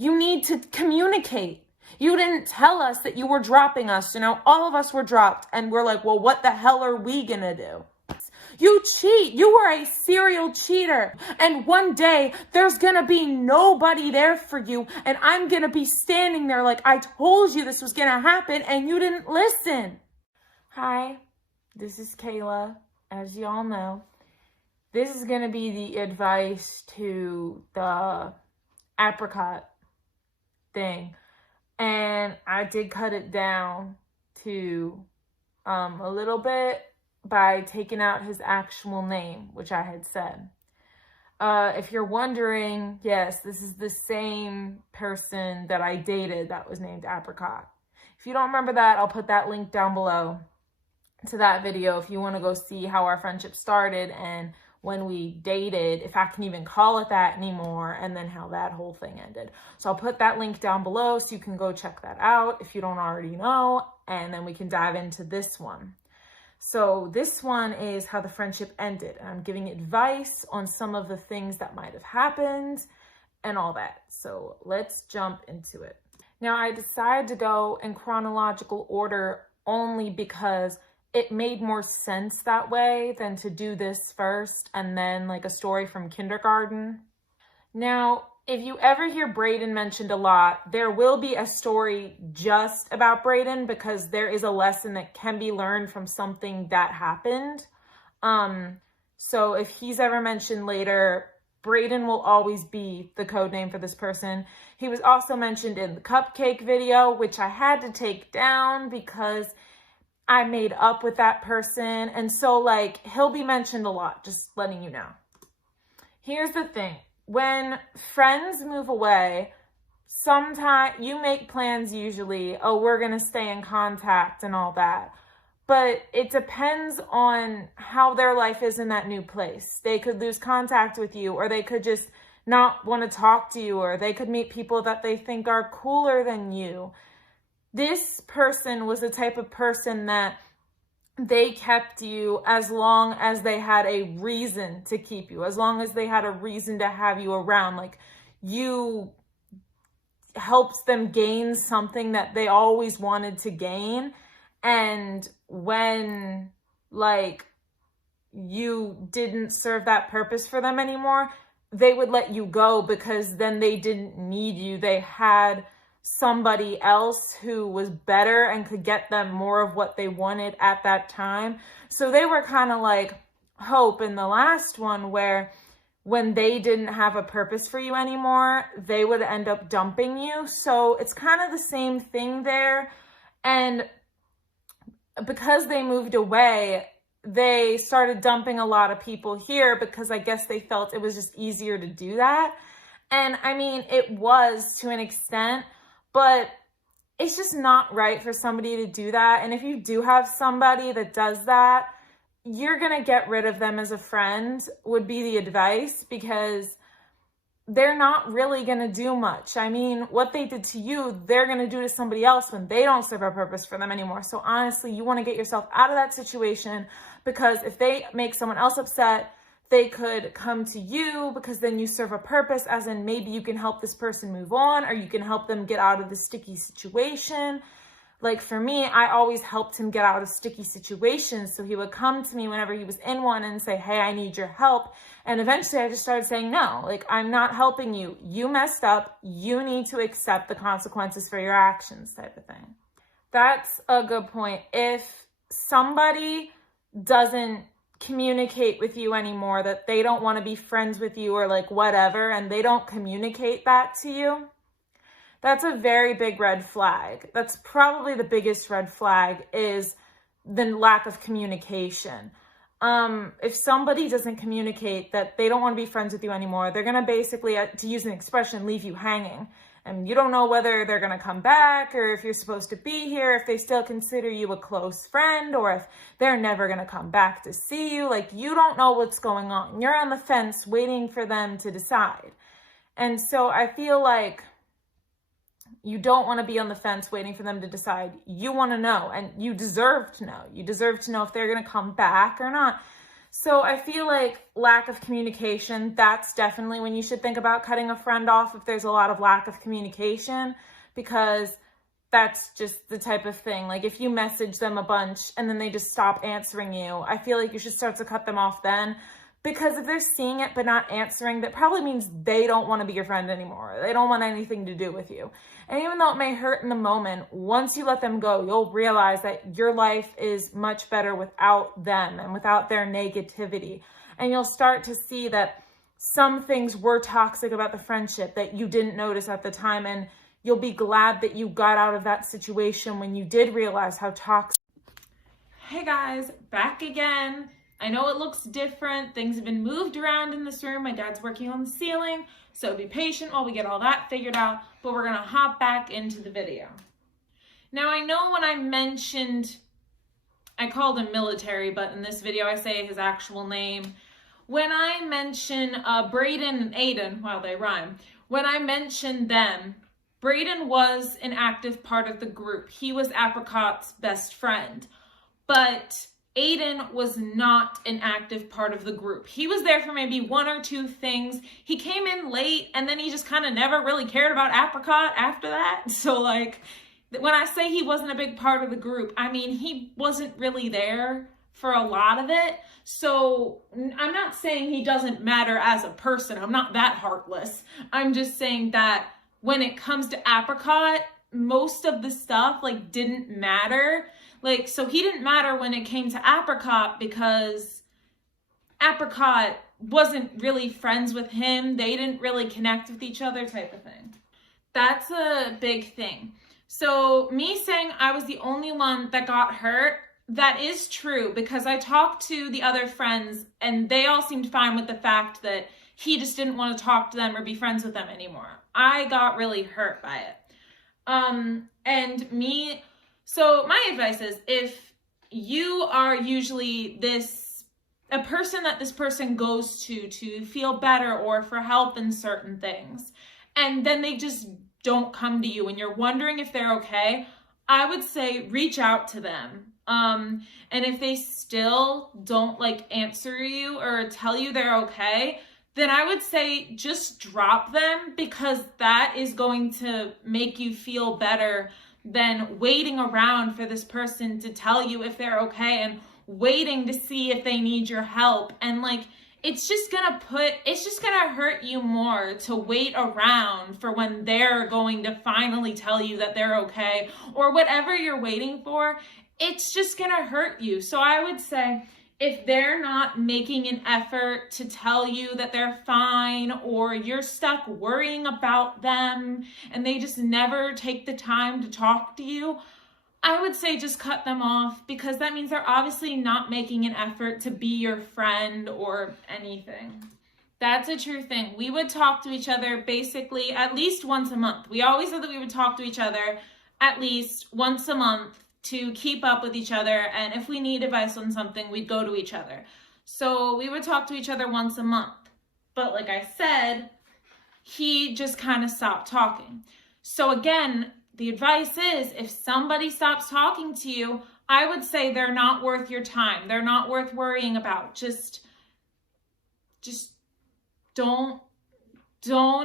You need to communicate. You didn't tell us that you were dropping us. You know, all of us were dropped and we're like, well, what the hell are we gonna do? You cheat. You were a serial cheater. And one day there's gonna be nobody there for you. And I'm gonna be standing there like, I told you this was gonna happen and you didn't listen. Hi, this is Kayla. As y'all know, this is gonna be the advice to the Apricot thing. And I did cut it down to a little bit by taking out his actual name, which I had said. If you're wondering, yes, this is the same person that I dated that was named Apricot. If you don't remember that, I'll put that link down below to that video if you want to go see how our friendship started and when we dated, if I can even call it that anymore, and then how that whole thing ended. So I'll put that link down below so you can go check that out if you don't already know, and then we can dive into this one. So this one is how the friendship ended. And I'm giving advice on some of the things that might have happened and all that. So let's jump into it. Now, I decided to go in chronological order only because it made more sense that way than to do this first and then like a story from kindergarten. Now, if you ever hear Brayden mentioned a lot, there will be a story just about Brayden because there is a lesson that can be learned from something that happened. So if he's ever mentioned later, Brayden will always be the code name for this person. He was also mentioned in the cupcake video, which I had to take down because I made up with that person. And so like, he'll be mentioned a lot, just letting you know. Here's the thing. When friends move away, sometimes you make plans usually, oh, we're going to stay in contact and all that. But it depends on how their life is in that new place. They could lose contact with you, or they could just not want to talk to you, or they could meet people that they think are cooler than you. This person was the type of person that they kept you as long as they had a reason to keep you, as long as they had a reason to have you around. Like, you helped them gain something that they always wanted to gain. And when like you didn't serve that purpose for them anymore, they would let you go because then they didn't need you. They had somebody else who was better and could get them more of what they wanted at that time. So they were kind of like Hope in the last one, where when they didn't have a purpose for you anymore, they would end up dumping you. So it's kind of the same thing there. And because they moved away, they started dumping a lot of people here because I guess they felt it was just easier to do that. And I mean, it was to an extent, but it's just not right for somebody to do that. And if you do have somebody that does that, you're going to get rid of them as a friend, would be the advice, because they're not really going to do much. I mean, what they did to you, they're going to do to somebody else when they don't serve a purpose for them anymore. So honestly, you want to get yourself out of that situation, because if they make someone else upset, they could come to you because then you serve a purpose, as in maybe you can help this person move on, or you can help them get out of the sticky situation. Like for me, I always helped him get out of sticky situations. So he would come to me whenever he was in one and say, hey, I need your help. And eventually I just started saying, no, like, I'm not helping you. You messed up. You need to accept the consequences for your actions, type of thing. That's a good point. If somebody doesn't communicate with you anymore, that they don't want to be friends with you or like whatever, and they don't communicate that to you, that's a very big red flag. That's probably the biggest red flag, is the lack of communication. If somebody doesn't communicate that they don't want to be friends with you anymore, they're going to basically, to use an expression, leave you hanging. And you don't know whether they're going to come back, or if you're supposed to be here, if they still consider you a close friend, or if they're never going to come back to see you. Like, you don't know what's going on. You're on the fence waiting for them to decide. And so I feel like you don't want to be on the fence waiting for them to decide. You want to know, and you deserve to know. You deserve to know if they're going to come back or not. So I feel like lack of communication, that's definitely when you should think about cutting a friend off if there's a lot of lack of communication, because that's just the type of thing. Like if you message them a bunch and then they just stop answering you, I feel like you should start to cut them off then. Because if they're seeing it but not answering, that probably means they don't want to be your friend anymore. They don't want anything to do with you. And even though it may hurt in the moment, once you let them go, you'll realize that your life is much better without them and without their negativity. And you'll start to see that some things were toxic about the friendship that you didn't notice at the time. And you'll be glad that you got out of that situation when you did realize how toxic. Hey guys, back again. I know it looks different. Things have been moved around in this room. My dad's working on the ceiling, so be patient while we get all that figured out, but we're gonna hop back into the video. Now I know when I mentioned, I called him military, but in this video I say his actual name. When I mention Braden and Aiden, wow, they rhyme. When I mentioned them, Braden was an active part of the group. He was Apricot's best friend, but Aiden was not an active part of the group. He was there for maybe one or two things. He came in late and then he just kind of never really cared about Apricot after that. So like when I say he wasn't a big part of the group, I mean he wasn't really there for a lot of it. So I'm not saying he doesn't matter as a person. I'm not that heartless. I'm just saying that when it comes to Apricot, most of the stuff like didn't matter. Like, so he didn't matter when it came to Apricot because Apricot wasn't really friends with him. They didn't really connect with each other, type of thing. That's a big thing. So me saying I was the only one that got hurt, that is true because I talked to the other friends and they all seemed fine with the fact that he just didn't want to talk to them or be friends with them anymore. I got really hurt by it. So my advice is if you are usually a person that this person goes to feel better or for help in certain things, and then they just don't come to you and you're wondering if they're okay, I would say reach out to them. And if they still don't like answer you or tell you they're okay, then I would say just drop them because that is going to make you feel better than waiting around for this person to tell you if they're okay and waiting to see if they need your help. And like, it's just gonna hurt you more to wait around for when they're going to finally tell you that they're okay or whatever you're waiting for. It's just gonna hurt you. So I would say if they're not making an effort to tell you that they're fine or you're stuck worrying about them and they just never take the time to talk to you, I would say just cut them off because that means they're obviously not making an effort to be your friend or anything. That's a true thing. We would talk to each other basically at least once a month. We always said that we would talk to each other at least once a month to keep up with each other, and if we need advice on something, we'd go to each other. So we would talk to each other once a month. But like I said, he just kind of stopped talking. So again, the advice is if somebody stops talking to you, I would say they're not worth your time. They're not worth worrying about. Just don't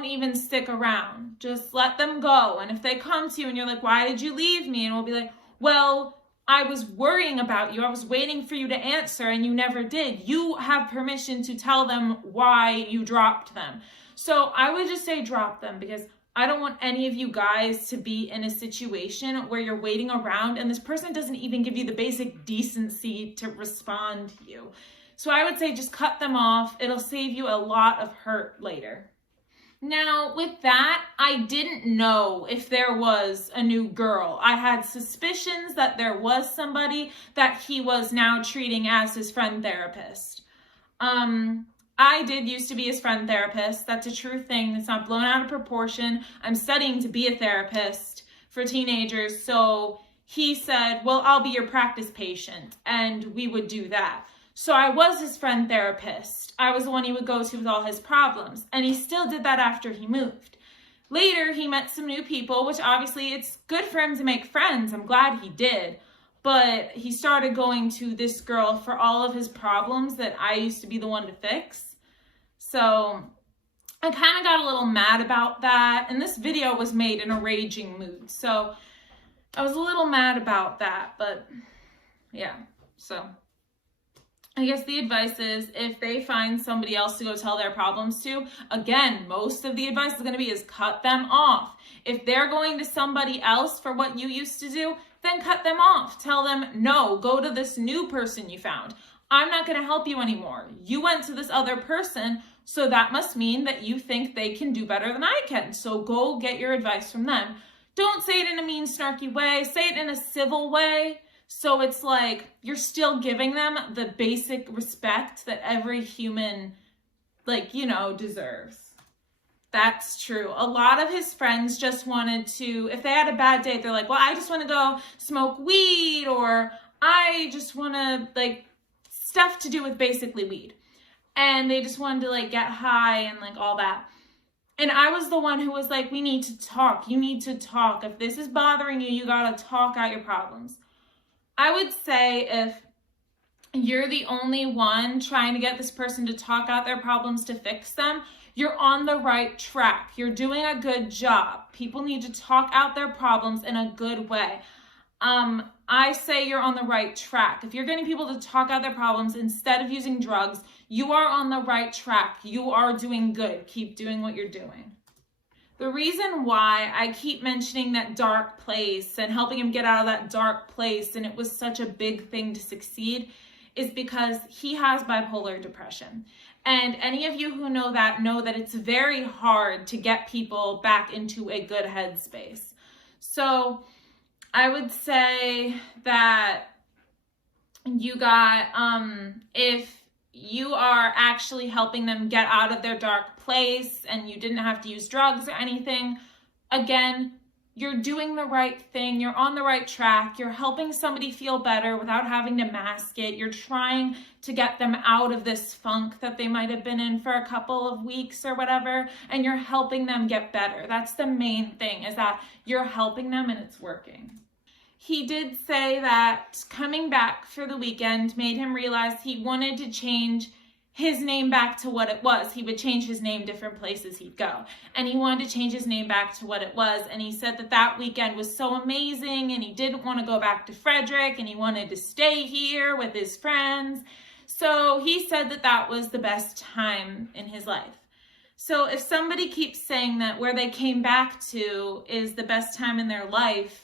even stick around. Just let them go. And if they come to you and you're like, why did you leave me? And we'll be like, well, I was worrying about you. I was waiting for you to answer and you never did. You have permission to tell them why you dropped them. So I would just say drop them because I don't want any of you guys to be in a situation where you're waiting around and this person doesn't even give you the basic decency to respond to you. So I would say just cut them off. It'll save you a lot of hurt later. Now, with that, I didn't know if there was a new girl. I had suspicions that there was somebody that he was now treating as his friend therapist. I did used to be his friend therapist. That's a true thing. It's not blown out of proportion. I'm studying to be a therapist for teenagers. So he said, well, I'll be your practice patient. And we would do that. So I was his friend therapist. I was the one he would go to with all his problems. And he still did that after he moved. Later, he met some new people, which obviously it's good for him to make friends. I'm glad he did. but he started going to this girl for all of his problems that I used to be the one to fix. So I kind of got a little mad about that, and this video was made in a raging mood, so I was a little mad about that, but yeah, so I guess the advice is if they find somebody else to go tell their problems to, again, most of the advice is going to be is cut them off. If they're going to somebody else for what you used to do, then cut them off. Tell them, no, go to this new person you found. I'm not going to help you anymore. You went to this other person, so that must mean that you think they can do better than I can. So go get your advice from them. Don't say it in a mean, snarky way. Say it in a civil way. So it's like you're still giving them the basic respect that every human, deserves. That's true. A lot of his friends just wanted to, if they had a bad day, they're like, well, I just want to go smoke weed, or I just want to, stuff to do with basically weed. And they just wanted to, get high and, all that. And I was the one who was like, we need to talk. You need to talk. If this is bothering you, you got to talk out your problems. I would say if you're the only one trying to get this person to talk out their problems to fix them, you're on the right track. You're doing a good job. People need to talk out their problems in a good way. I say you're on the right track. If you're getting people to talk out their problems instead of using drugs, you are on the right track. You are doing good. Keep doing what you're doing. The reason why I keep mentioning that dark place and helping him get out of that dark place, and it was such a big thing to succeed, is because he has bipolar depression. And any of you who know that it's very hard to get people back into a good headspace. So I would say that you got, if you are actually helping them get out of their dark place and you didn't have to use drugs or anything, again, you're doing the right thing. You're on the right track. You're helping somebody feel better without having to mask it. You're trying to get them out of this funk that they might have been in for a couple of weeks or whatever, and you're helping them get better. That's the main thing, is that you're helping them and it's working. He did say that coming back for the weekend made him realize he wanted to change his name back to what it was. He would change his name different places he'd go. And he wanted to change his name back to what it was. And he said that that weekend was so amazing and he didn't want to go back to Frederick and he wanted to stay here with his friends. So he said that that was the best time in his life. So if somebody keeps saying that where they came back to is the best time in their life,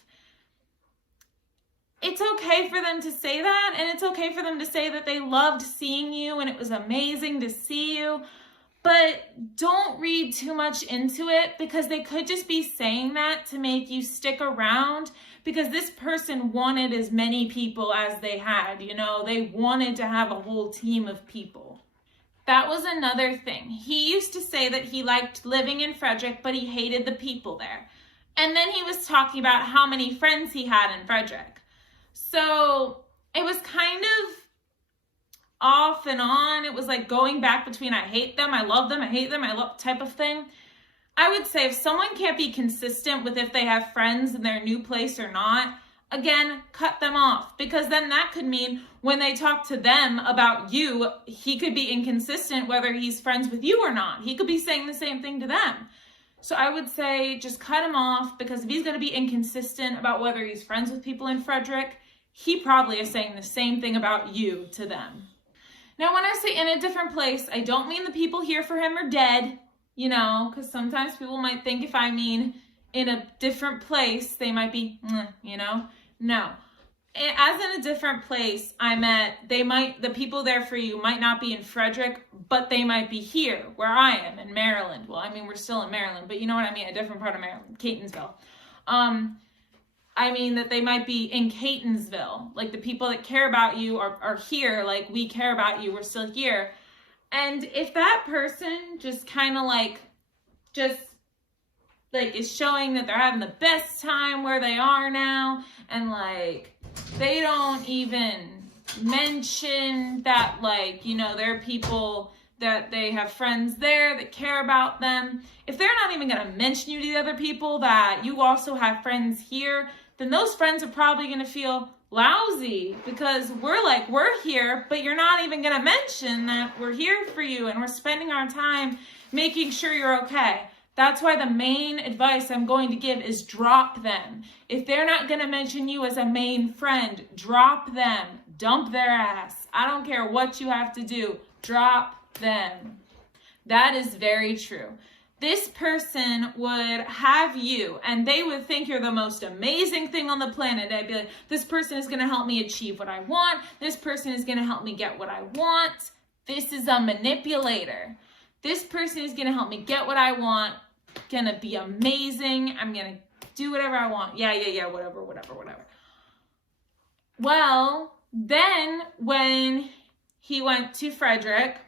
it's okay for them to say that, and it's okay for them to say that they loved seeing you and it was amazing to see you, but don't read too much into it, because they could just be saying that to make you stick around, because this person wanted as many people as they had, they wanted to have a whole team of people. That was another thing. He used to say that he liked living in Frederick, but he hated the people there. And then he was talking about how many friends he had in Frederick. So it was kind of off and on. It was like going back between I hate them, I love them, I hate them, I love type of thing. I would say if someone can't be consistent with if they have friends in their new place or not, again, cut them off, because then that could mean when they talk to them about you, he could be inconsistent whether he's friends with you or not. He could be saying the same thing to them. So I would say just cut him off, because if he's going to be inconsistent about whether he's friends with people in Frederick, he probably is saying the same thing about you to them. Now, when I say in a different place, I don't mean the people here for him are dead, because sometimes people might think if I mean in a different place, they might be, No. As in a different place, I meant the people there for you might not be in Frederick, but they might be here, where I am, in Maryland. Well, we're still in Maryland, but you know what I mean, a different part of Maryland, Catonsville. I mean that they might be in Catonsville, like the people that care about you are here, like we care about you, we're still here. And if that person just kind of is showing that they're having the best time where they are now, and they don't even mention that there are people that they have friends there that care about them. If they're not even going to mention you to the other people that you also have friends here, then those friends are probably going to feel lousy because we're here, but you're not even going to mention that we're here for you and we're spending our time making sure you're okay. That's why the main advice I'm going to give is drop them. If they're not going to mention you as a main friend, drop them. Dump their ass. I don't care what you have to do. Drop them. That is very true. This person would have you and they would think you're the most amazing thing on the planet. They'd be like, this person is going to help me achieve what I want. This person is going to help me get what I want. This is a manipulator. This person is going to help me get what I want. Going to be amazing. I'm going to do whatever I want. Yeah, whatever. Well, then when he went to Frederick,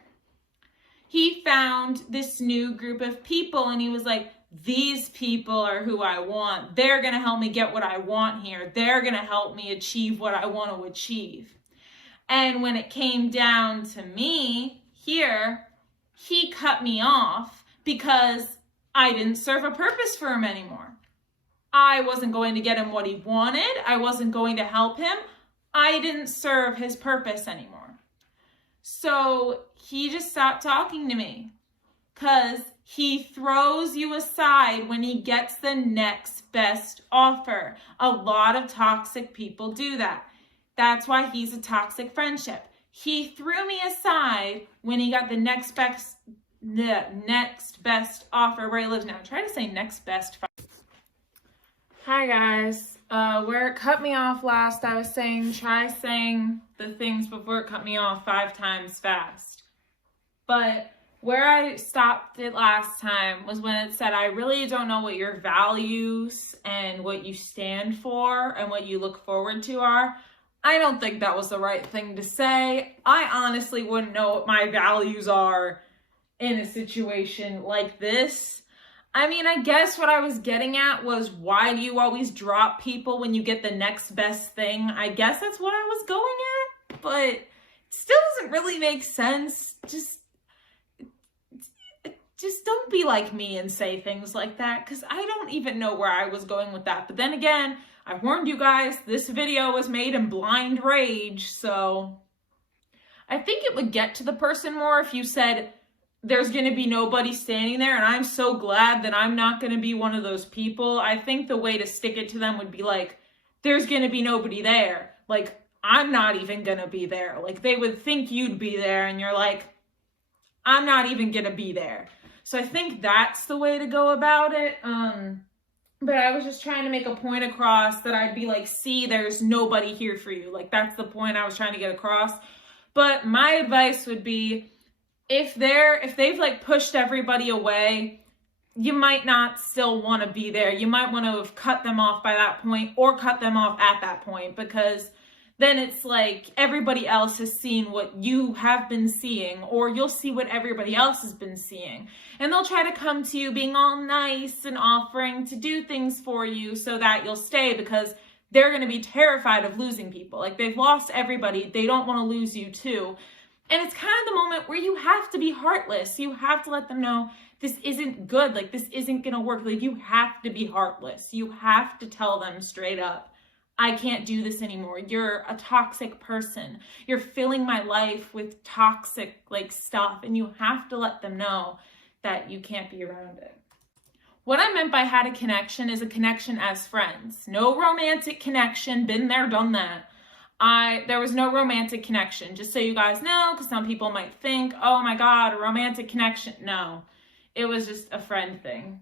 he found this new group of people and he was like, these people are who I want. They're going to help me get what I want here. They're going to help me achieve what I want to achieve. And when it came down to me here, he cut me off because I didn't serve a purpose for him anymore. I wasn't going to get him what he wanted. I wasn't going to help him. I didn't serve his purpose anymore. So he just stopped talking to me because he throws you aside when he gets the next best offer. A lot of toxic people do that. That's why he's a toxic friendship. He threw me aside when he got the next best offer where he lives now. Try to say next best. Hi guys. Where it cut me off last, I was saying try saying the things before it cut me off 5 times fast. But where I stopped it last time was when it said, I really don't know what your values and what you stand for and what you look forward to are. I don't think that was the right thing to say. I honestly wouldn't know what my values are in a situation like this. I mean, I guess what I was getting at was, why do you always drop people when you get the next best thing? I guess that's what I was going at, but it still doesn't really make sense. Just don't be like me and say things like that, because I don't even know where I was going with that. But then again, I warned you guys, this video was made in blind rage, so I think it would get to the person more if you said, there's going to be nobody standing there, and I'm so glad that I'm not going to be one of those people. I think the way to stick it to them would be like, there's going to be nobody there. Like, I'm not even going to be there. Like, they would think you'd be there, and you're like, I'm not even going to be there. So I think that's the way to go about it. But I was just trying to make a point across that I'd be like, see, there's nobody here for you. Like, that's the point I was trying to get across. But my advice would be, if they've like pushed everybody away, you might not still want to be there. You might want to have cut them off by that point or cut them off at that point, because then it's like everybody else has seen what you have been seeing, or you'll see what everybody else has been seeing. And they'll try to come to you being all nice and offering to do things for you so that you'll stay, because they're going to be terrified of losing people. Like, they've lost everybody. They don't want to lose you too. And it's kind of the moment where you have to be heartless. You have to let them know this isn't good. Like, this isn't going to work. Like, you have to be heartless. You have to tell them straight up, I can't do this anymore. You're a toxic person. You're filling my life with toxic like stuff. And you have to let them know that you can't be around it. What I meant by had a connection is a connection as friends. No romantic connection. Been there, done that. There was no romantic connection, just so you guys know, because some people might think, oh my God, a romantic connection. No, it was just a friend thing.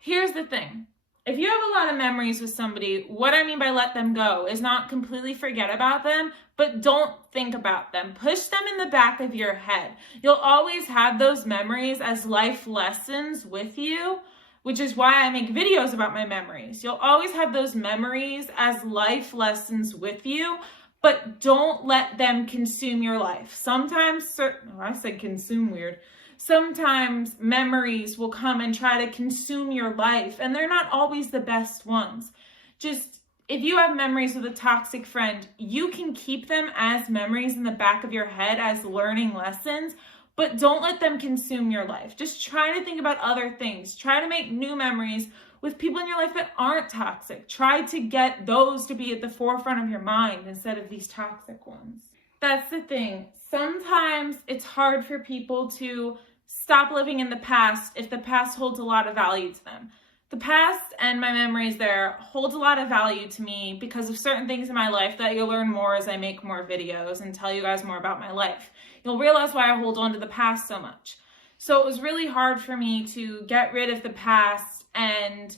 Here's the thing. If you have a lot of memories with somebody, what I mean by let them go is not completely forget about them, but don't think about them. Push them in the back of your head. You'll always have those memories as life lessons with you, which is why I make videos about my memories. You'll always have those memories as life lessons with you, but don't let them consume your life. Sometimes, I said consume weird. Sometimes memories will come and try to consume your life, and they're not always the best ones. Just, if you have memories with a toxic friend, you can keep them as memories in the back of your head as learning lessons, but don't let them consume your life. Just try to think about other things. Try to make new memories with people in your life that aren't toxic. Try to get those to be at the forefront of your mind instead of these toxic ones. That's the thing. Sometimes it's hard for people to stop living in the past if the past holds a lot of value to them. The past and my memories there hold a lot of value to me because of certain things in my life that you'll learn more as I make more videos and tell you guys more about my life. You'll realize why I hold on to the past so much. So it was really hard for me to get rid of the past and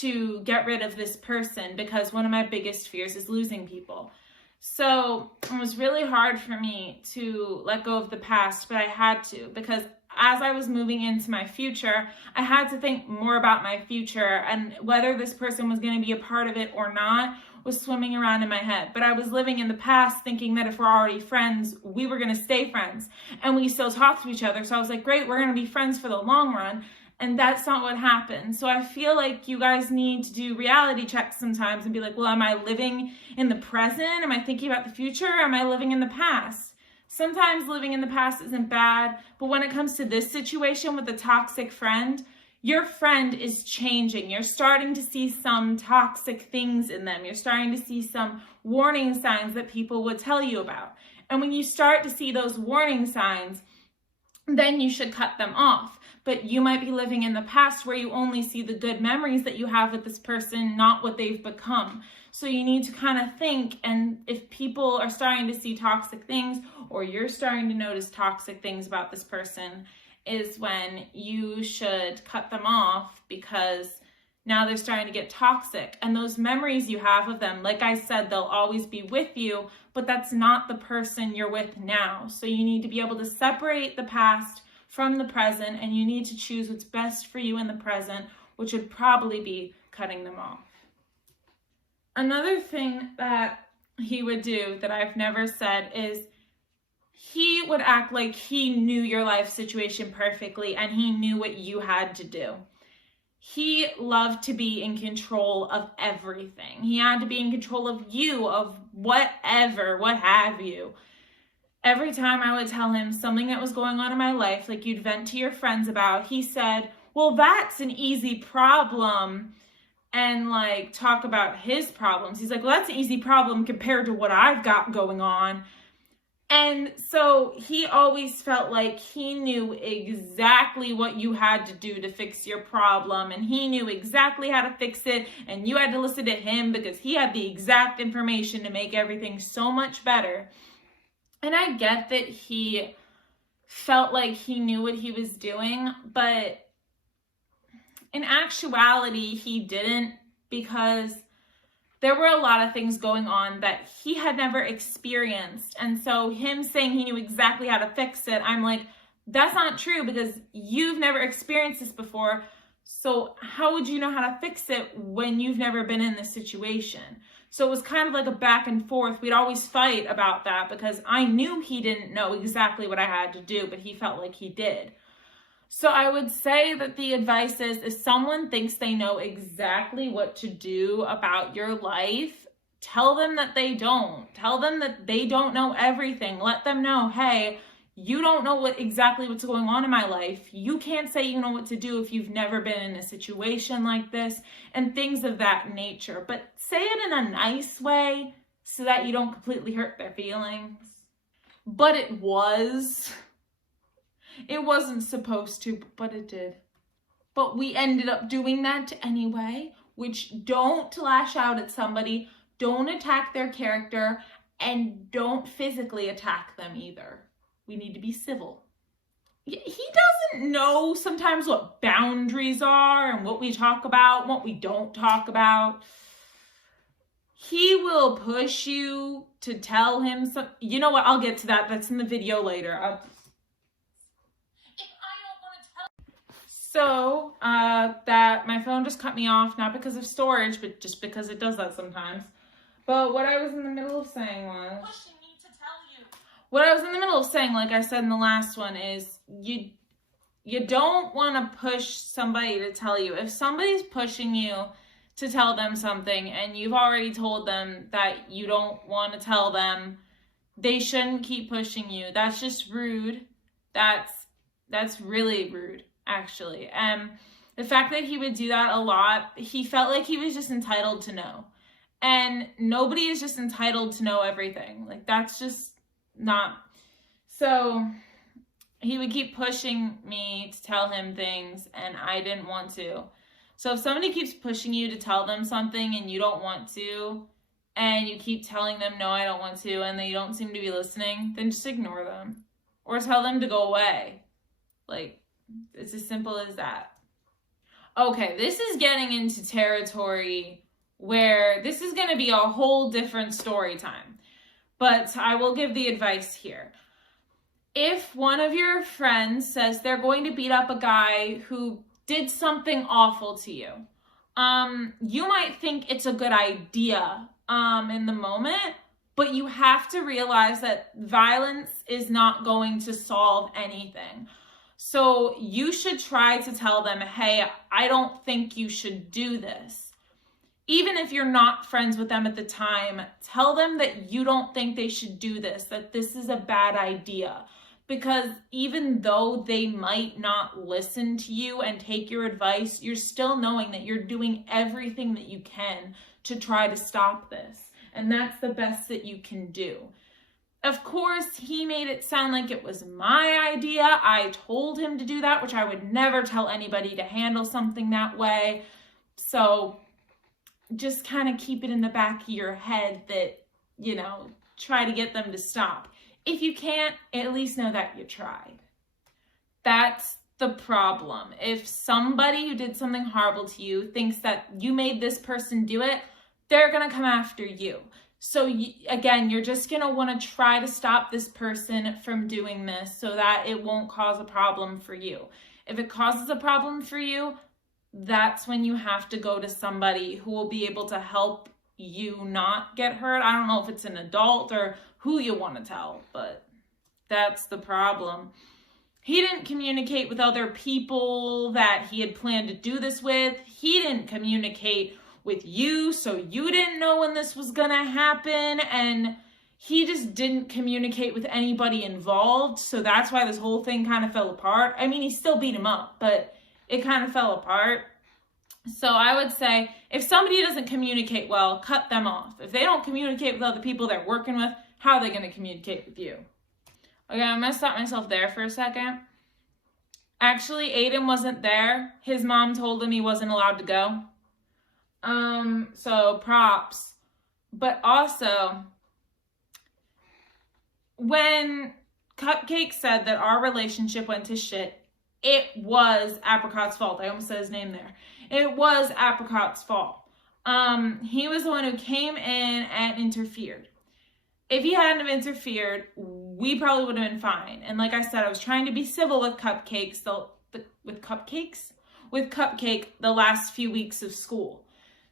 to get rid of this person because one of my biggest fears is losing people. So it was really hard for me to let go of the past, but I had to because as I was moving into my future, I had to think more about my future, and whether this person was going to be a part of it or not was swimming around in my head. But I was living in the past thinking that if we're already friends, we were going to stay friends and we still talk to each other. So I was like, great, we're going to be friends for the long run. And that's not what happened. So I feel like you guys need to do reality checks sometimes and be like, well, am I living in the present? Am I thinking about the future? Or am I living in the past? Sometimes living in the past isn't bad, but when it comes to this situation with a toxic friend, your friend is changing. You're starting to see some toxic things in them. You're starting to see some warning signs that people would tell you about. And when you start to see those warning signs, then you should cut them off. But you might be living in the past where you only see the good memories that you have with this person, not what they've become. So you need to kind of think, and if people are starting to see toxic things or you're starting to notice toxic things about this person, is when you should cut them off because now they're starting to get toxic. And those memories you have of them, like I said, they'll always be with you, but that's not the person you're with now. So you need to be able to separate the past from the present, and you need to choose what's best for you in the present, which would probably be cutting them off. Another thing that he would do that I've never said is he would act like he knew your life situation perfectly and he knew what you had to do. He loved to be in control of everything. He had to be in control of you, of whatever, what have you. Every time I would tell him something that was going on in my life, like you'd vent to your friends about, he said, well, that's an easy problem. And like talk about his problems. He's like, well, that's an easy problem compared to what I've got going on. And so he always felt like he knew exactly what you had to do to fix your problem. And he knew exactly how to fix it. And you had to listen to him because he had the exact information to make everything so much better. And I get that he felt like he knew what he was doing, but in actuality, he didn't, because there were a lot of things going on that he had never experienced. And so him saying he knew exactly how to fix it, I'm like, that's not true because you've never experienced this before. So how would you know how to fix it when you've never been in this situation? So it was kind of like a back and forth. We'd always fight about that because I knew he didn't know exactly what I had to do, but he felt like he did. So I would say that the advice is if someone thinks they know exactly what to do about your life, tell them that they don't. Tell them that they don't know everything. Let them know, hey, you don't know exactly what's going on in my life. You can't say you know what to do if you've never been in a situation like this, and things of that nature. But say it in a nice way so that you don't completely hurt their feelings. But it wasn't supposed to, but it did. But we ended up doing that anyway, which don't lash out at somebody, don't attack their character, and don't physically attack them either. We need to be civil. He doesn't know sometimes what boundaries are and what we talk about, what we don't talk about. He will push you to tell him some. You know what? I'll get to that. That's in the video later. So, that my phone just cut me off, not because of storage, but just because it does that sometimes. But what I was in the middle of saying was... pushing me to tell you. What I was in the middle of saying, like I said in the last one, is you don't want to push somebody to tell you. If somebody's pushing you to tell them something and you've already told them that you don't want to tell them, they shouldn't keep pushing you. That's just rude. That's really rude, actually. The fact that he would do that a lot, he felt like he was just entitled to know. And nobody is just entitled to know everything. Like, that's just not. So he would keep pushing me to tell him things, and I didn't want to. So if somebody keeps pushing you to tell them something and you don't want to, and you keep telling them, no, I don't want to, and they don't seem to be listening, then just ignore them. Or tell them to go away. Like, it's as simple as that. Okay, this is getting into territory where this is going to be a whole different story time. But I will give the advice here. If one of your friends says they're going to beat up a guy who did something awful to you, you might think it's a good idea in the moment, but you have to realize that violence is not going to solve anything. So you should try to tell them, hey, I don't think you should do this. Even if you're not friends with them at the time, tell them that you don't think they should do this, that this is a bad idea. Because even though they might not listen to you and take your advice, you're still knowing that you're doing everything that you can to try to stop this. And that's the best that you can do. Of course, he made it sound like it was my idea. I told him to do that, which I would never tell anybody to handle something that way. So just kind of keep it in the back of your head that, try to get them to stop. If you can't, at least know that you tried. That's the problem. If somebody who did something horrible to you thinks that you made this person do it, they're going to come after you. So again, you're just going to want to try to stop this person from doing this so that it won't cause a problem for you. If it causes a problem for you, that's when you have to go to somebody who will be able to help you not get hurt. I don't know if it's an adult or who you want to tell, but that's the problem. He didn't communicate with other people that he had planned to do this with. He didn't communicate with you, so you didn't know when this was gonna happen, and he just didn't communicate with anybody involved, so that's why this whole thing kind of fell apart. I mean, he still beat him up, but it kind of fell apart. So I would say, if somebody doesn't communicate well, cut them off. If they don't communicate with other people they're working with, how are they going to communicate with you? Okay, I'm going to stop myself there for a second. Actually, Aiden wasn't there. His mom told him he wasn't allowed to go. So props. But also, when Cupcake said that our relationship went to shit, it was Apricot's fault. I almost said his name there. It was Apricot's fault. He was the one who came in and interfered. If he hadn't have interfered, we probably would have been fine. And like I said, I was trying to be civil with Cupcake the last few weeks of school.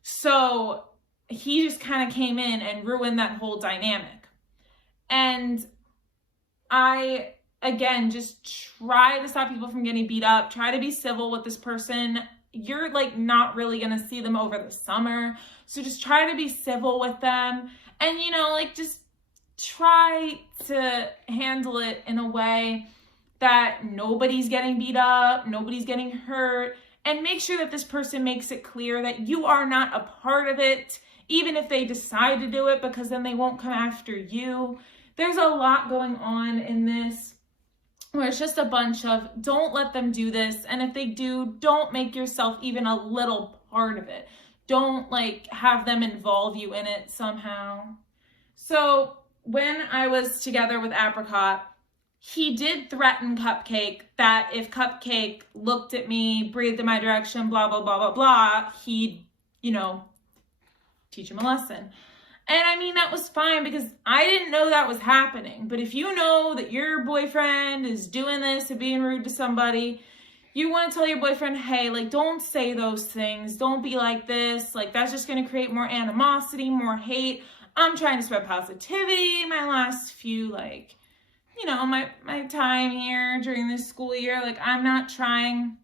So he just kind of came in and ruined that whole dynamic. And I, again, just try to stop people from getting beat up. Try to be civil with this person. You're not really going to see them over the summer. So just try to be civil with them. And, just try to handle it in a way that nobody's getting beat up, nobody's getting hurt, and make sure that this person makes it clear that you are not a part of it, even if they decide to do it, because then they won't come after you. There's a lot going on in this where it's just a bunch of, don't let them do this, and if they do, don't make yourself even a little part of it. Don't have them involve you in it somehow. So when I was together with Apricot, he did threaten Cupcake that if Cupcake looked at me, breathed in my direction, blah, blah, blah, blah, blah, he'd, teach him a lesson. And I mean, that was fine because I didn't know that was happening. But if you know that your boyfriend is doing this and being rude to somebody, you want to tell your boyfriend, hey, don't say those things. Don't be like this. That's just going to create more animosity, more hate. I'm trying to spread positivity my last few, my time here during this school year. I'm not trying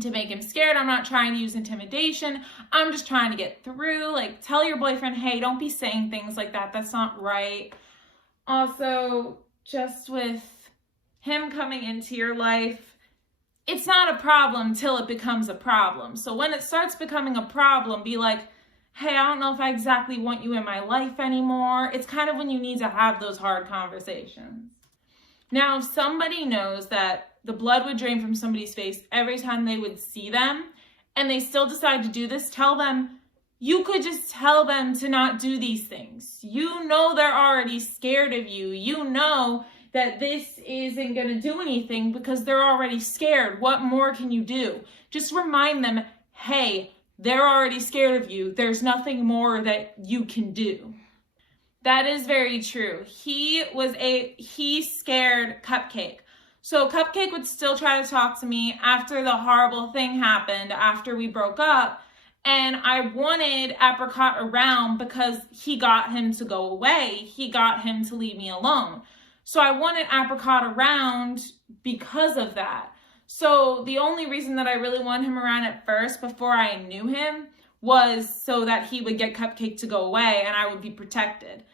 to make him scared. I'm not trying to use intimidation. I'm just trying to get through. Tell your boyfriend, hey, don't be saying things like that. That's not right. Also, just with him coming into your life, it's not a problem till it becomes a problem. So when it starts becoming a problem, be like, hey, I don't know if I exactly want you in my life anymore. It's kind of when you need to have those hard conversations. Now, if somebody knows that the blood would drain from somebody's face every time they would see them, and they still decide to do this, tell them, you could just tell them to not do these things. You know they're already scared of you. You know that this isn't going to do anything because they're already scared. What more can you do? Just remind them, hey, they're already scared of you. There's nothing more that you can do. That is very true. He scared Cupcake. So Cupcake would still try to talk to me after the horrible thing happened, after we broke up. And I wanted Apricot around because he got him to go away. He got him to leave me alone. So I wanted Apricot around because of that. So the only reason that I really wanted him around at first, before I knew him, was so that he would get Cupcake to go away and I would be protected.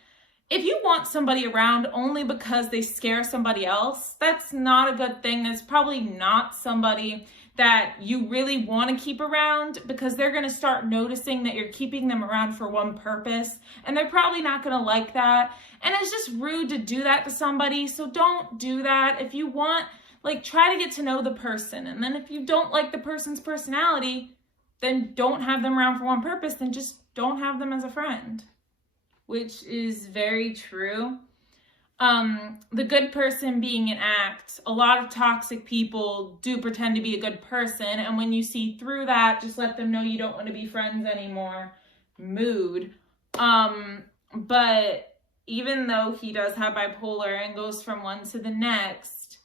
If you want somebody around only because they scare somebody else, that's not a good thing. That's probably not somebody that you really want to keep around, because they're going to start noticing that you're keeping them around for one purpose, and they're probably not going to like that. And it's just rude to do that to somebody, so don't do that. If you want, try to get to know the person, and then if you don't like the person's personality, then don't have them around for one purpose, then just don't have them as a friend. Which is very true. The good person being an act. A lot of toxic people do pretend to be a good person, and when you see through that, just let them know you don't want to be friends anymore. Mood. But even though he does have bipolar and goes from one to the next,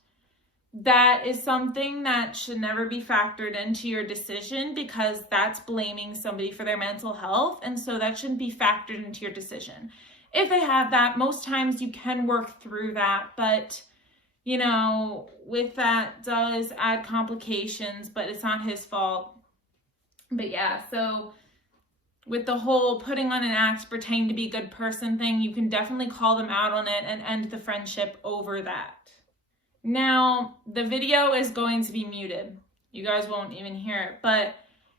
that is something that should never be factored into your decision, because that's blaming somebody for their mental health, and so that shouldn't be factored into your decision. If they have that, most times you can work through that, but with that does add complications, but it's not his fault. But yeah, so with the whole putting on an act, pretending to be a good person thing, you can definitely call them out on it and end the friendship over that. Now, the video is going to be muted. You guys won't even hear it, but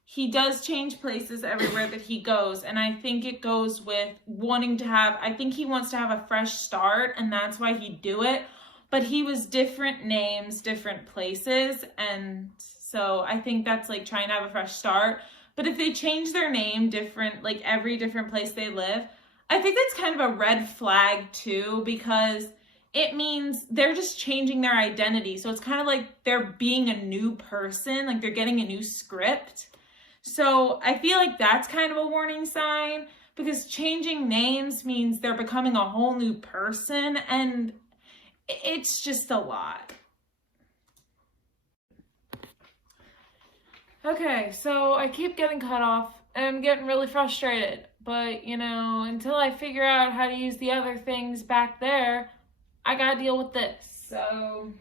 he does change places everywhere that he goes, and I think it goes with I think he wants to have a fresh start, and that's why he'd do it, but he was different names, different places, and so I think that's trying to have a fresh start. But if they change their name different, every different place they live, I think that's kind of a red flag too, because it means they're just changing their identity. So it's kind of like they're being a new person, they're getting a new script. So I feel like that's kind of a warning sign, because changing names means they're becoming a whole new person, and it's just a lot. Okay, so I keep getting cut off and I'm getting really frustrated, but until I figure out how to use the other things back there, I gotta deal with this. So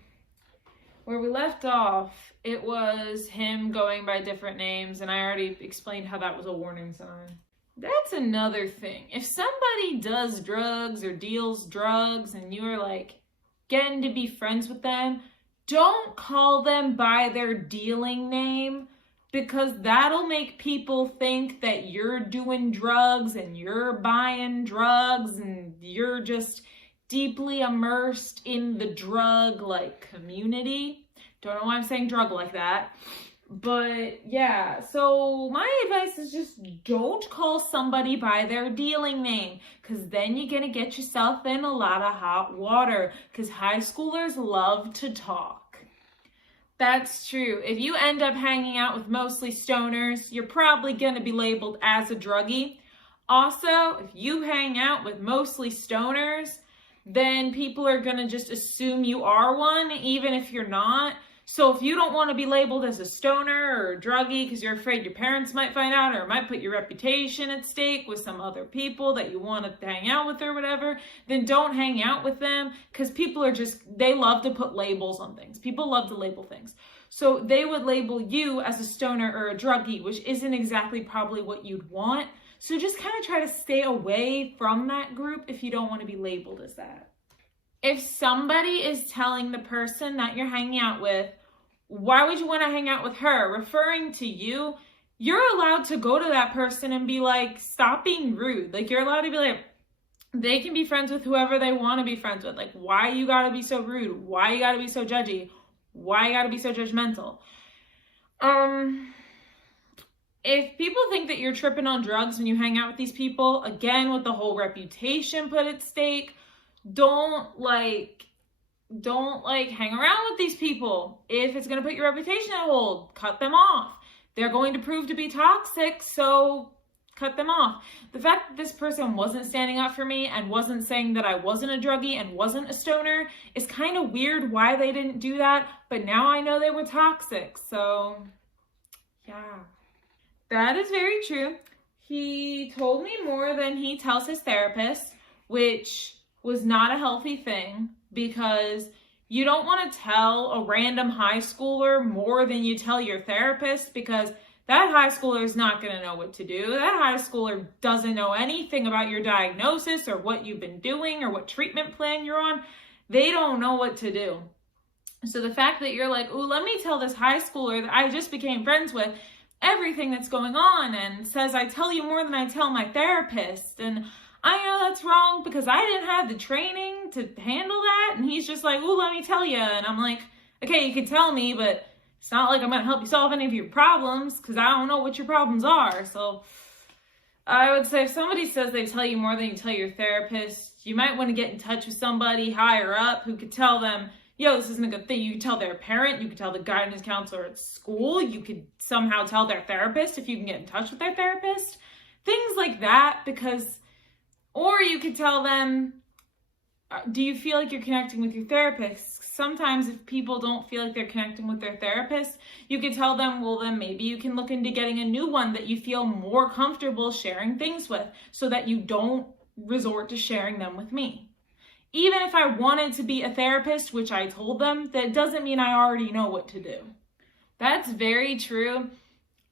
where we left off, it was him going by different names, and I already explained how that was a warning sign. That's another thing. If somebody does drugs or deals drugs and you're getting to be friends with them, don't call them by their dealing name, because that'll make people think that you're doing drugs and you're buying drugs and you're just deeply immersed in the drug community. Don't know why I'm saying drug like that, but yeah, so my advice is just don't call somebody by their dealing name, because then you're gonna get yourself in a lot of hot water, because high schoolers love to talk. That's true. If you end up hanging out with mostly stoners, you're probably gonna be labeled as a druggie. Also, if you hang out with mostly stoners, then people are going to just assume you are one, even if you're not. So if you don't want to be labeled as a stoner or a druggie because you're afraid your parents might find out, or it might put your reputation at stake with some other people that you want to hang out with or whatever, then don't hang out with them, because people are they love to put labels on things. People love to label things. So they would label you as a stoner or a druggie, which isn't exactly probably what you'd want. So just kind of try to stay away from that group if you don't want to be labeled as that. If somebody is telling the person that you're hanging out with why would you want to hang out with her? Referring to you, you're allowed to go to that person and be like, stop being rude. Like, you're allowed to be like, they can be friends with whoever they want to be friends with. Like, why you gotta be so rude? Why you gotta be so judgy? Why you gotta be so judgmental? If people think that you're tripping on drugs when you hang out with these people, again, with the whole reputation put at stake, don't hang around with these people. If it's going to put your reputation at hold, cut them off. They're going to prove to be toxic, so cut them off. The fact that this person wasn't standing up for me and wasn't saying that I wasn't a druggie and wasn't a stoner is kind of weird why they didn't do that, but now I know they were toxic, so yeah. That is very true. He told me more than he tells his therapist, which was not a healthy thing, because you don't want to tell a random high schooler more than you tell your therapist, because that high schooler is not going to know what to do. That high schooler doesn't know anything about your diagnosis or what you've been doing or what treatment plan you're on. They don't know what to do. So the fact that you're like, ooh, let me tell this high schooler that I just became friends with everything that's going on, and says I tell you more than I tell my therapist, and I know that's wrong because I didn't have the training to handle that, and he's just like, ooh, let me tell you, and I'm like, okay, you can tell me, but it's not like I'm gonna help you solve any of your problems because I don't know what your problems are. So I would say if somebody says they tell you more than you tell your therapist, you might want to get in touch with somebody higher up who could tell them, yo, this isn't a good thing. You could tell their parent, you could tell the guidance counselor at school, you could somehow tell their therapist if you can get in touch with their therapist, things like that, or you could tell them, do you feel like you're connecting with your therapist? Sometimes if people don't feel like they're connecting with their therapist, you could tell them, well, then maybe you can look into getting a new one that you feel more comfortable sharing things with, so that you don't resort to sharing them with me. Even if I wanted to be a therapist, which I told them, that doesn't mean I already know what to do. That's very true.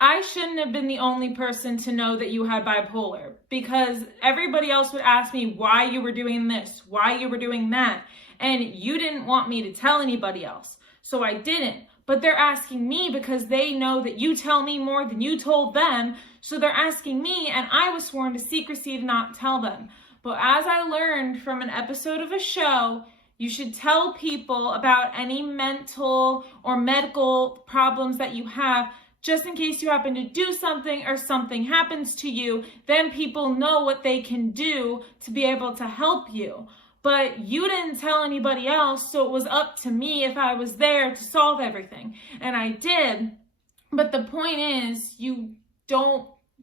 I shouldn't have been the only person to know that you had bipolar, because everybody else would ask me why you were doing this, why you were doing that, and you didn't want me to tell anybody else, so I didn't. But they're asking me because they know that you tell me more than you told them, so they're asking me, and I was sworn to secrecy to not tell them. But as I learned from an episode of a show, you should tell people about any mental or medical problems that you have, just in case you happen to do something or something happens to you. Then people know what they can do to be able to help you. But you didn't tell anybody else, so it was up to me if I was there to solve everything. And I did. But the point is, you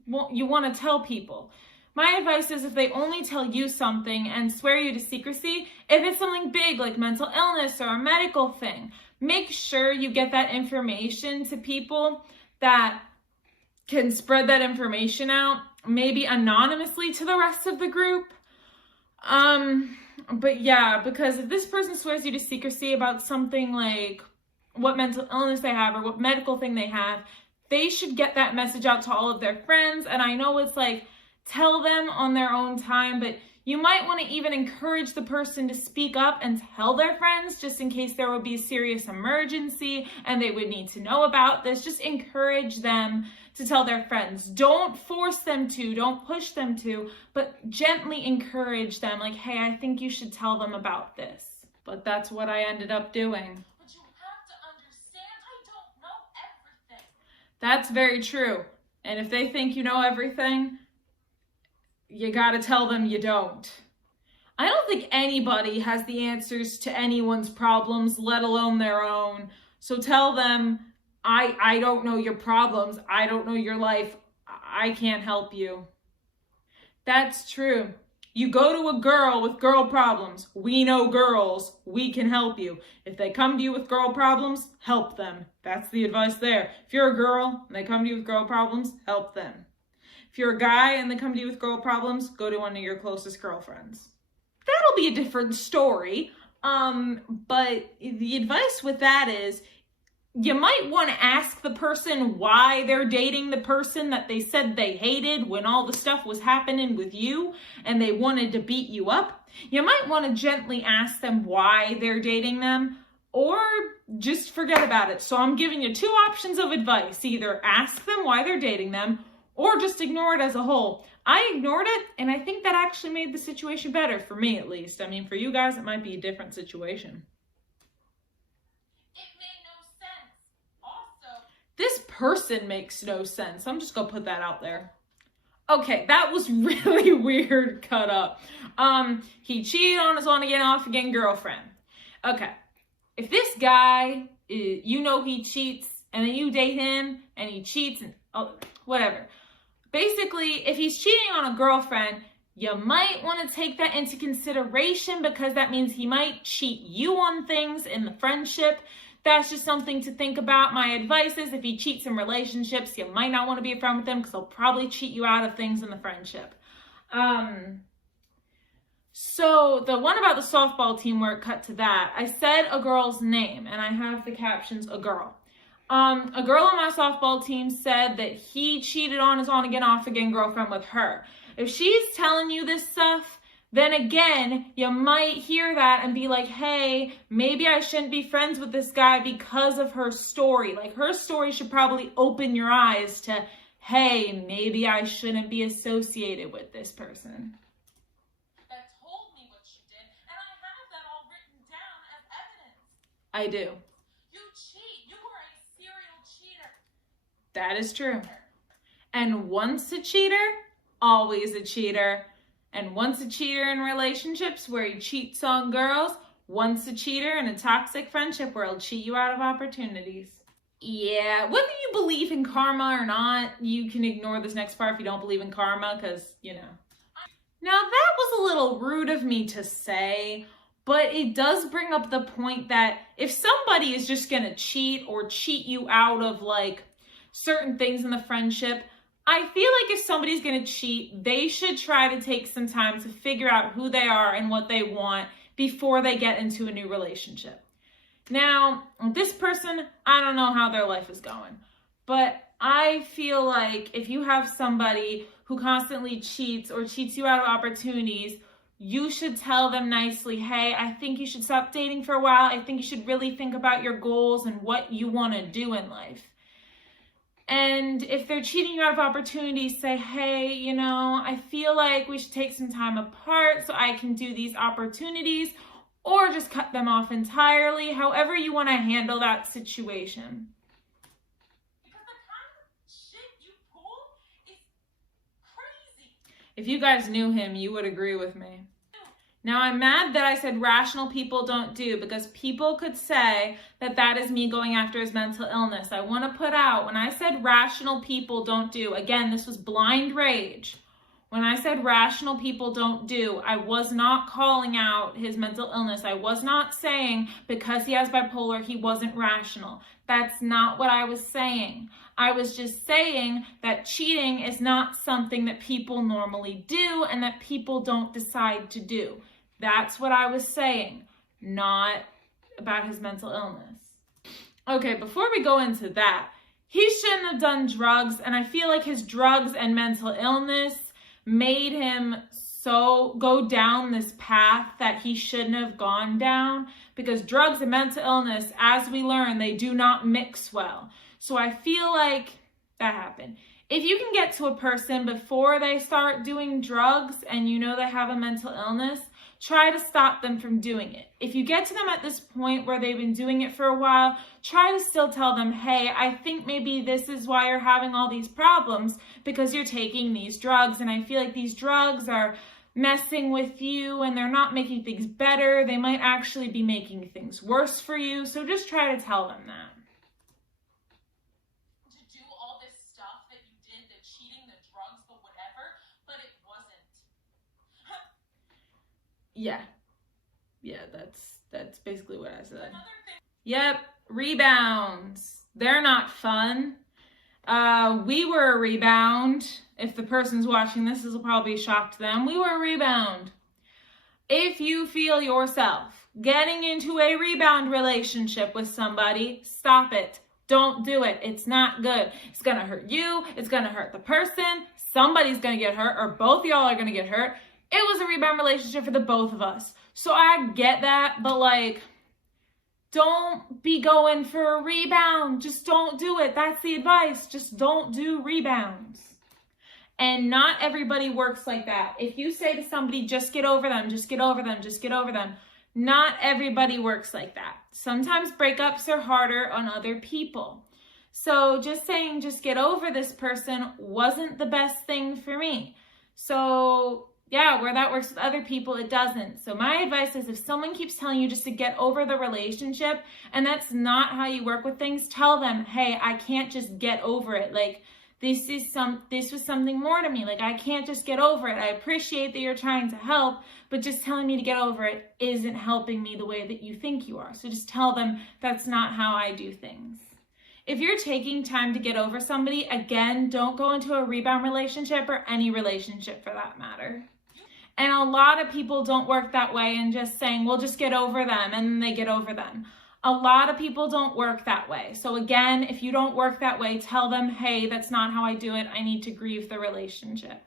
want to tell people. My advice is, if they only tell you something and swear you to secrecy, if it's something big like mental illness or a medical thing, make sure you get that information to people that can spread that information out, maybe anonymously to the rest of the group. But yeah, because if this person swears you to secrecy about something like what mental illness they have or what medical thing they have, they should get that message out to all of their friends. And I know it's like, tell them on their own time, but you might want to even encourage the person to speak up and tell their friends, just in case there would be a serious emergency and they would need to know about this. Just encourage them to tell their friends. Don't force them to, don't push them to, but gently encourage them, like, hey, I think you should tell them about this. But that's what I ended up doing. But you have to understand, I don't know everything. That's very true. And if they think you know everything, you gotta tell them you don't. I don't think anybody has the answers to anyone's problems, let alone their own. So tell them, I don't know your problems. I don't know your life. I can't help you. That's true. You go to a girl with girl problems. We know girls. We can help you. If they come to you with girl problems, help them. That's the advice there. If you're a girl and they come to you with girl problems, help them. If you're a guy and they come to you with girl problems, go to one of your closest girlfriends. That'll be a different story. But the advice with that is, you might want to ask the person why they're dating the person that they said they hated when all the stuff was happening with you and they wanted to beat you up. You might want to gently ask them why they're dating them, or just forget about it. So I'm giving you two options of advice. Either ask them why they're dating them, or just ignore it as a whole. I ignored it, and I think that actually made the situation better, for me at least. I mean, for you guys, it might be a different situation. It made no sense. Also, this person makes no sense. I'm just gonna put that out there. Okay, that was really weird cut up. He cheated on his on-again, off-again girlfriend. Okay, if this guy, you know he cheats, and then you date him, and he cheats, and whatever. Basically, if he's cheating on a girlfriend, you might want to take that into consideration, because that means he might cheat you on things in the friendship. That's just something to think about. My advice is, if he cheats in relationships, you might not want to be a friend with him, because he'll probably cheat you out of things in the friendship. So the one about the softball team where it cut to that, I said a girl's name, and I have the captions, a girl. A girl on my softball team said that he cheated on his on-again, off-again girlfriend with her. If she's telling you this stuff, then again, you might hear that and be like, hey, maybe I shouldn't be friends with this guy because of her story. Like, her story should probably open your eyes to, hey, maybe I shouldn't be associated with this person. That told me what she did, and I have that all written down as evidence. I do. That is true. And once a cheater, always a cheater. And once a cheater in relationships where he cheats on girls, once a cheater in a toxic friendship where he'll cheat you out of opportunities. Yeah, whether you believe in karma or not, you can ignore this next part if you don't believe in karma, because, you know. Now, that was a little rude of me to say, but it does bring up the point that if somebody is just gonna cheat or cheat you out of, like, certain things in the friendship, I feel like if somebody's going to cheat, they should try to take some time to figure out who they are and what they want before they get into a new relationship. Now, this person, I don't know how their life is going, but I feel like if you have somebody who constantly cheats or cheats you out of opportunities, you should tell them nicely, hey, I think you should stop dating for a while. I think you should really think about your goals and what you want to do in life. And if they're cheating you out of opportunities, say, hey, you know, I feel like we should take some time apart so I can do these opportunities, or just cut them off entirely, however you want to handle that situation. Because the kind of shit you pull is crazy. If you guys knew him, you would agree with me. Now, I'm mad that I said rational people don't do, because people could say that that is me going after his mental illness. I want to put out, when I said rational people don't do, again, this was blind rage. When I said rational people don't do, I was not calling out his mental illness. I was not saying because he has bipolar, he wasn't rational. That's not what I was saying. I was just saying that cheating is not something that people normally do and that people don't decide to do. That's what I was saying, not about his mental illness. Okay, before we go into that, he shouldn't have done drugs, and I feel like his drugs and mental illness made him so go down this path that he shouldn't have gone down, because drugs and mental illness, as we learn, they do not mix well. So I feel like that happened. If you can get to a person before they start doing drugs and you know they have a mental illness, try to stop them from doing it. If you get to them at this point where they've been doing it for a while, try to still tell them, hey, I think maybe this is why you're having all these problems, because you're taking these drugs, and I feel like these drugs are messing with you and they're not making things better. They might actually be making things worse for you. So just try to tell them that. To do all this stuff that you did, the cheating, the drugs, the whatever, but it wasn't. Yeah, that's basically what I said. Yep, rebounds. They're not fun. We were a rebound. If the person's watching this will probably be a shock to them. We were a rebound. If you feel yourself getting into a rebound relationship with somebody, stop it. Don't do it. It's not good. It's going to hurt you. It's going to hurt the person. Somebody's going to get hurt, or both of y'all are going to get hurt. It was a rebound relationship for the both of us. So I get that, but like, Don't be going for a rebound. Just don't do it. That's the advice. Just don't do rebounds. And not everybody works like that. If you say to somebody, just get over them, just get over them, just get over them, not everybody works like that. Sometimes breakups are harder on other people. So just saying, just get over this person wasn't the best thing for me. So yeah, where that works with other people, it doesn't. So my advice is, if someone keeps telling you just to get over the relationship and that's not how you work with things, tell them, hey, I can't just get over it. Like, this was something more to me. Like, I can't just get over it. I appreciate that you're trying to help, but just telling me to get over it isn't helping me the way that you think you are. So just tell them that's not how I do things. If you're taking time to get over somebody, again, don't go into a rebound relationship, or any relationship for that matter. And a lot of people don't work that way and just saying, well, just get over them, and then they get over them. A lot of people don't work that way. So again, if you don't work that way, tell them, hey, that's not how I do it. I need to grieve the relationship.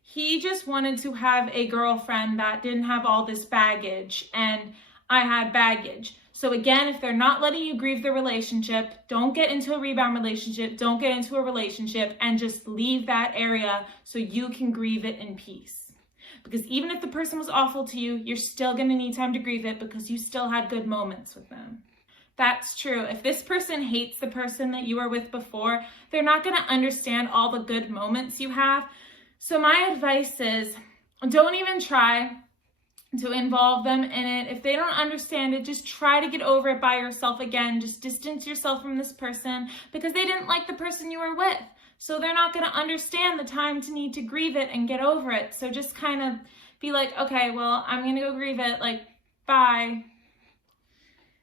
He just wanted to have a girlfriend that didn't have all this baggage, and I had baggage. So again, if they're not letting you grieve the relationship, don't get into a rebound relationship, don't get into a relationship, and just leave that area so you can grieve it in peace. Because even if the person was awful to you, you're still going to need time to grieve it because you still had good moments with them. That's true. If this person hates the person that you were with before, they're not going to understand all the good moments you have. So my advice is, don't even try to involve them in it. If they don't understand it, just try to get over it by yourself again. Just distance yourself from this person because they didn't like the person you were with. So they're not going to understand the time to need to grieve it and get over it. So just kind of be like, okay, well, I'm going to go grieve it. Like, bye.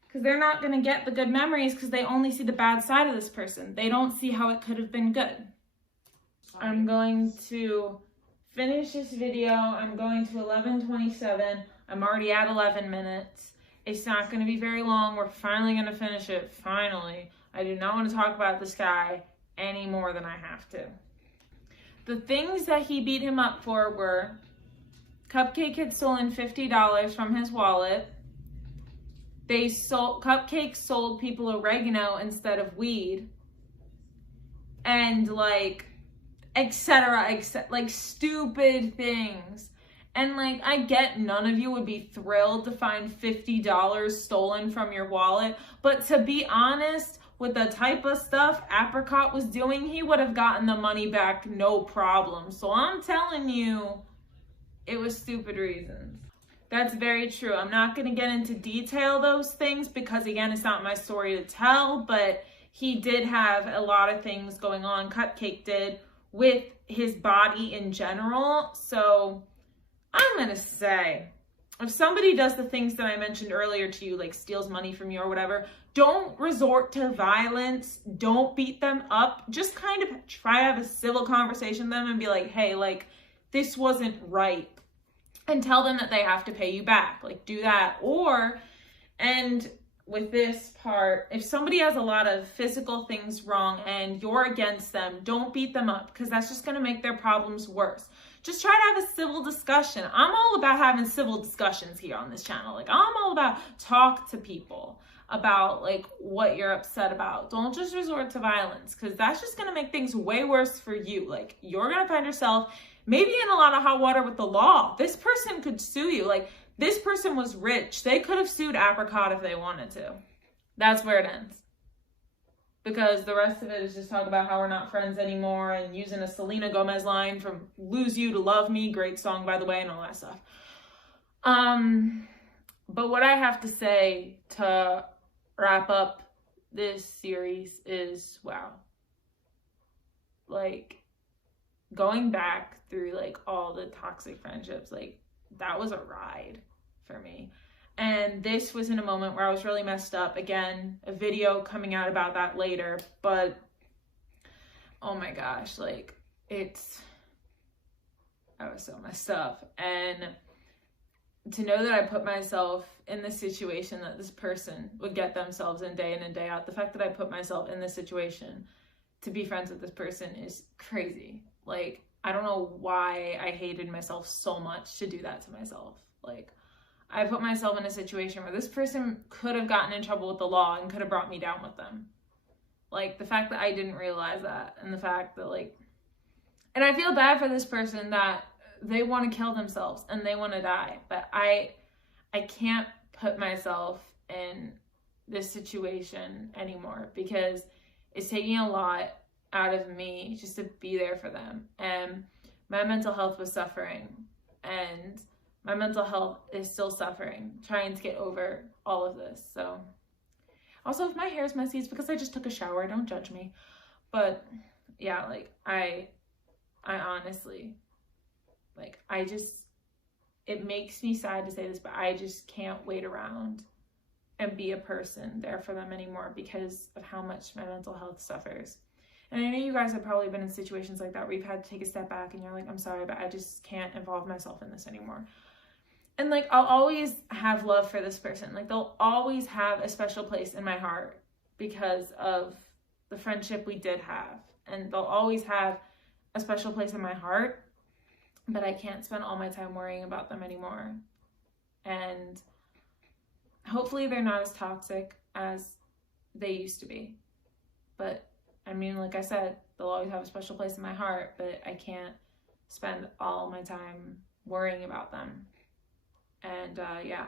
Because they're not going to get the good memories because they only see the bad side of this person. They don't see how it could have been good. I'm going to finish this video. I'm going to 11:27. I'm already at 11 minutes. It's not going to be very long. We're finally going to finish it. Finally. I do not want to talk about this guy any more than I have to. The things that he beat him up for were: Cupcake had stolen $50 from his wallet. Cupcake sold people oregano instead of weed. And like, etc., like stupid things. And like, I get none of you would be thrilled to find $50 stolen from your wallet, but to be honest, with the type of stuff Apricot was doing, he would have gotten the money back no problem. So I'm telling you, it was stupid reasons. That's very true. I'm not going to get into detail those things because, again, it's not my story to tell, but he did have a lot of things going on, Cupcake did, with his body in general. So I'm going to say, if somebody does the things that I mentioned earlier to you, like steals money from you or whatever, don't resort to violence. Don't beat them up. Just kind of try to have a civil conversation with them and be like, hey, like, this wasn't right. And tell them that they have to pay you back. Like, do that. And with this part, if somebody has a lot of physical things wrong and you're against them, don't beat them up because that's just going to make their problems worse. Just try to have a civil discussion. I'm all about having civil discussions here on this channel. Like, I'm all about talk to people about like what you're upset about. Don't just resort to violence because that's just going to make things way worse for you. Like, you're going to find yourself maybe in a lot of hot water with the law. This person could sue you. Like, this person was rich. They could have sued Apricot if they wanted to. That's where it ends. Because the rest of it is just talk about how we're not friends anymore and using a Selena Gomez line from Lose You to Love Me. Great song, by the way, and all that stuff. But what I have to say to wrap up this series is, wow. Like, going back through like all the toxic friendships, like, that was a ride for me. And this was in a moment where I was really messed up. Again, a video coming out about that later, but oh my gosh, like, I was so messed up. And to know that I put myself in the situation that this person would get themselves in day in and day out, the fact that I put myself in this situation to be friends with this person is crazy. Like, I don't know why I hated myself so much to do that to myself. Like, I put myself in a situation where this person could have gotten in trouble with the law and could have brought me down with them. Like, the fact that I didn't realize that, and the fact that, like, and I feel bad for this person that they want to kill themselves and they want to die, but I can't put myself in this situation anymore because it's taking a lot out of me just to be there for them. And my mental health was suffering, and my mental health is still suffering, trying to get over all of this. So also, if my hair is messy, it's because I just took a shower. Don't judge me. But yeah, like I honestly, like, it makes me sad to say this, but I just can't wait around and be a person there for them anymore because of how much my mental health suffers. And I know you guys have probably been in situations like that where you've had to take a step back and you're like, I'm sorry, but I just can't involve myself in this anymore. And like, I'll always have love for this person. Like, they'll always have a special place in my heart because of the friendship we did have. And they'll always have a special place in my heart, but I can't spend all my time worrying about them anymore. And hopefully they're not as toxic as they used to be. But I mean, like I said, they'll always have a special place in my heart, but I can't spend all my time worrying about them. And yeah.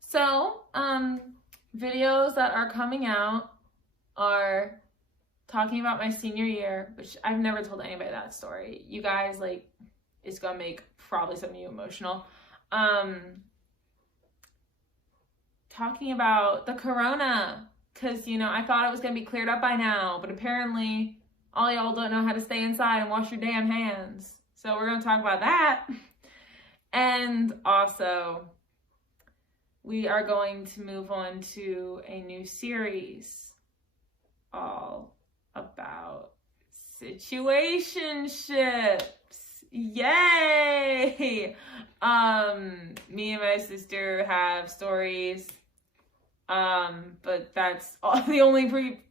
So, videos that are coming out are talking about my senior year, which I've never told anybody that story. You guys, like, it's gonna make probably some of you emotional. Talking about the corona, because, you know, I thought it was gonna be cleared up by now, but apparently all y'all don't know how to stay inside and wash your damn hands. So we're gonna talk about that. And also, we are going to move on to a new series all about situationships. Yay! Me and my sister have stories, but that's the only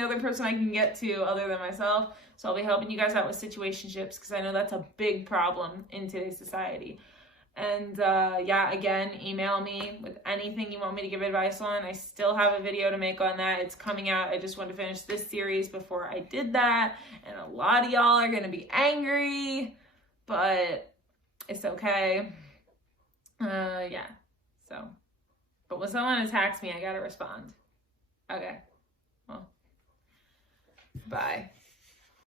other person I can get to other than myself. So I'll be helping you guys out with situationships because I know that's a big problem in today's society. And yeah, again, email me with anything you want me to give advice on. I still have a video to make on that. It's coming out. I just wanted to finish this series before I did that. And a lot of y'all are going to be angry, but it's okay. Yeah. So, but when someone attacks me, I got to respond. Okay. Well, bye.